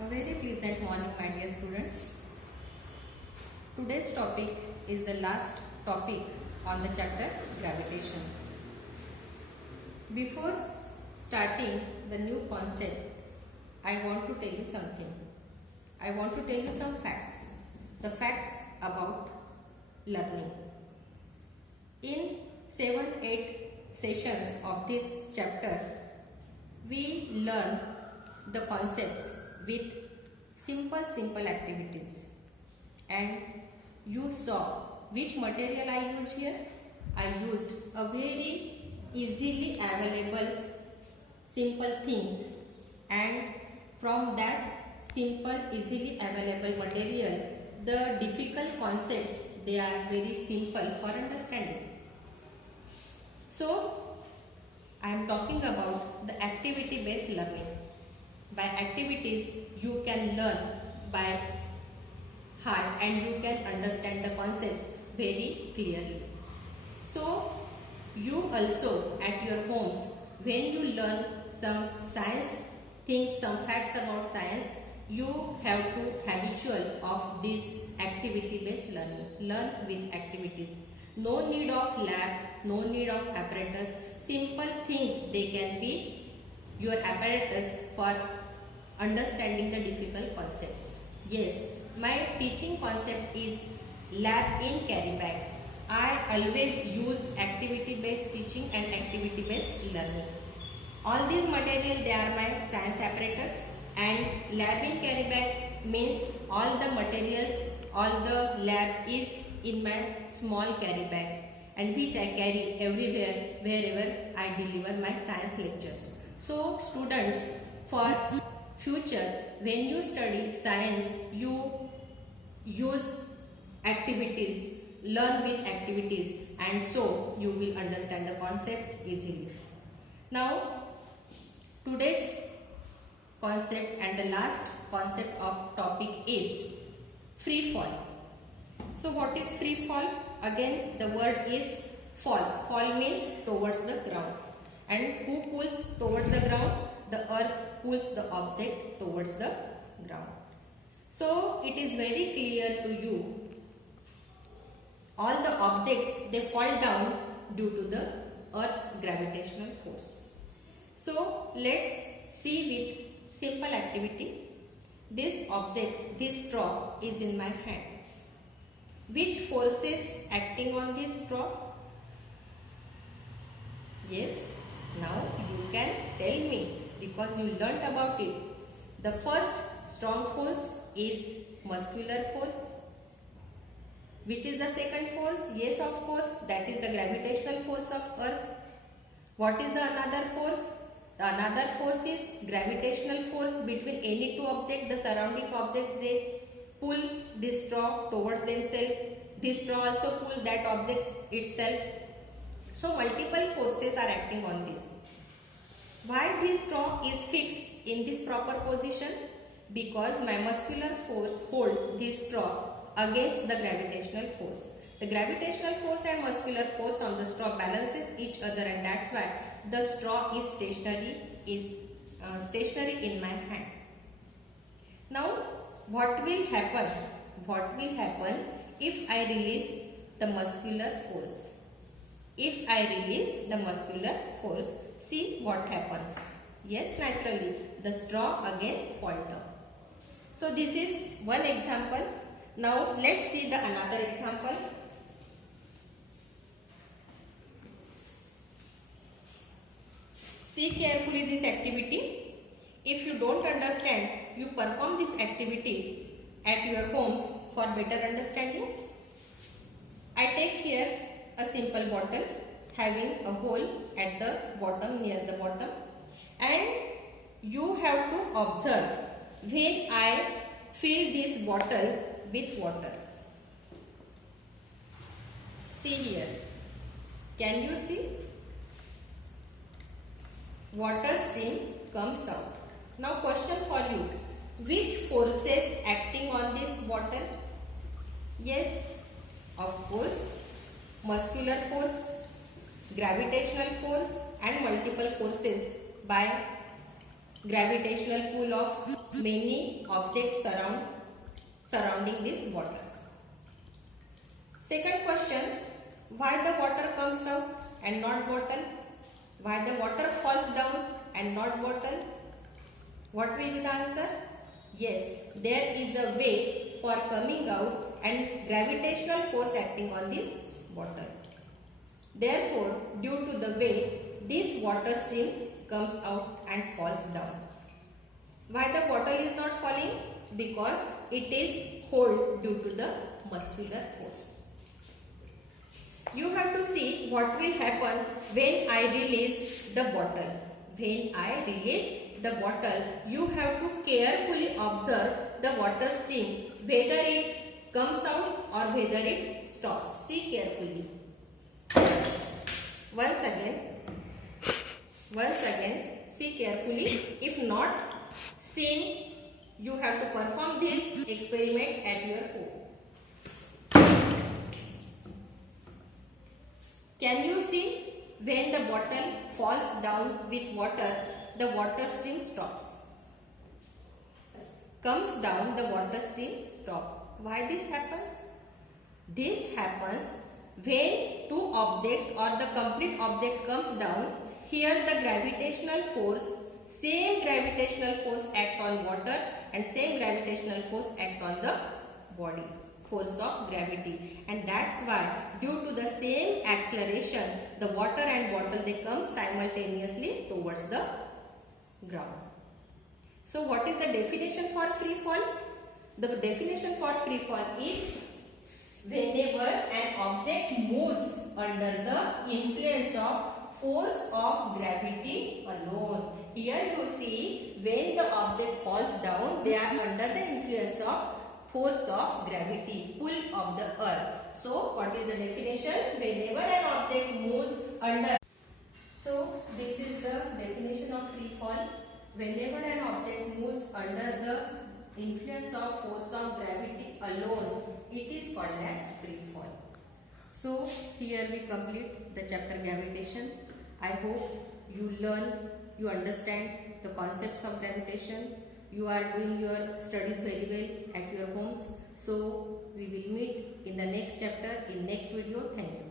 A very pleasant morning, my dear students. Today's topic is the last topic on the chapter gravitation. Before starting the new concept, I want to tell you something. I want to tell you some facts. The facts about learning. In 7-8 sessions of this chapter, we learn the concepts with simple activities, and you saw which material I used here. I used a very easily available simple things, and from that simple easily available material, the difficult concepts, they are very simple for understanding. So I am talking about the activity based learning. By activities, you can learn by heart and you can understand the concepts very clearly. So, you also at your homes, when you learn some science things, some facts about science, you have to habitual of this activity based learning. Learn with activities. No need of lab, no need of apparatus. Simple things, they can be your apparatus for understanding the difficult concepts. Yes, my teaching concept is lab in carry bag. I always use activity based teaching and activity based learning. All these material, they are my science apparatus, and lab in carry bag means all the materials, all the lab is in my small carry bag, and which I carry everywhere wherever I deliver my science lectures. So students, for future, when you study science, you use activities, learn with activities, and so you will understand the concepts easily. Now, today's concept and the last concept of topic is free fall. So what is free fall? Again, the word is fall. Fall means towards the ground. And who pulls towards the ground? The earth pulls the object towards the ground. So it is very clear to you, all the objects, they fall down due to the earth's gravitational force. So let's see with simple activity. This object, this straw is in my hand. Which forces acting on this straw? Yes, now you can tell me because you learnt about it. The first strong force is muscular force. Which is the second force? Yes, of course, that is the gravitational force of earth. What is the another force? The another force is gravitational force between any two objects. The surrounding objects, they pull this straw towards themselves. This straw also pull that object itself. So multiple forces are acting on this. Why this straw is fixed in this proper position? Because my muscular force hold this straw against the gravitational force. The gravitational force and muscular force on the straw balances each other, and that's why the straw is stationary in my hand. Now, what will happen? What will happen if I release the muscular force? If I release the muscular force, see what happens. Yes, naturally, the straw again fall down. So this is one example. Now let's see the another example. See carefully this activity. If you don't understand, you perform this activity at your homes for better understanding. I take here a simple bottle having a hole at the bottom, near the bottom, and you have to observe when I fill this bottle with water. See here, can you see? Water stream comes out. Now question for you, which forces acting on this bottle? Yes, of course, muscular force, gravitational force and multiple forces by gravitational pull of many objects surrounding this water. Second question, why the water comes out and not bottle? Why the water falls down and not bottle? What will be the answer? Yes, there is a way for coming out and gravitational force acting on this bottle. Therefore, due to the way this water stream comes out and falls down. Why the bottle is not falling? Because it is held due to the muscular force. You have to see what will happen when I release the bottle. When I release the bottle, you have to carefully observe the water stream, whether it comes out or whether it stops. See carefully. Once again, see carefully. If not seen, you have to perform this experiment at your home. Can you see when the bottle falls down with water, the water stream stops. Comes down, the water stream stops. Why this happens? This happens when two objects or the complete object comes down. Here the gravitational force, same gravitational force act on water and same gravitational force act on the body. Force of gravity, and that's why due to the same acceleration the water and bottle they come simultaneously towards the ground. So what is the definition for free fall? The definition for free fall is whenever an object moves under the influence of force of gravity alone. Here you see when the object falls down, they are under the influence of force of gravity, pull of the earth. So what is the definition? Whenever an object moves under. So this is the definition of free fall. Whenever an object moves under the influence of force of gravity alone, it is called as free fall. So here we complete the chapter gravitation. I hope you learn, you understand the concepts of gravitation. You are doing your studies very well at your homes. So we will meet in the next chapter in next video. Thank you.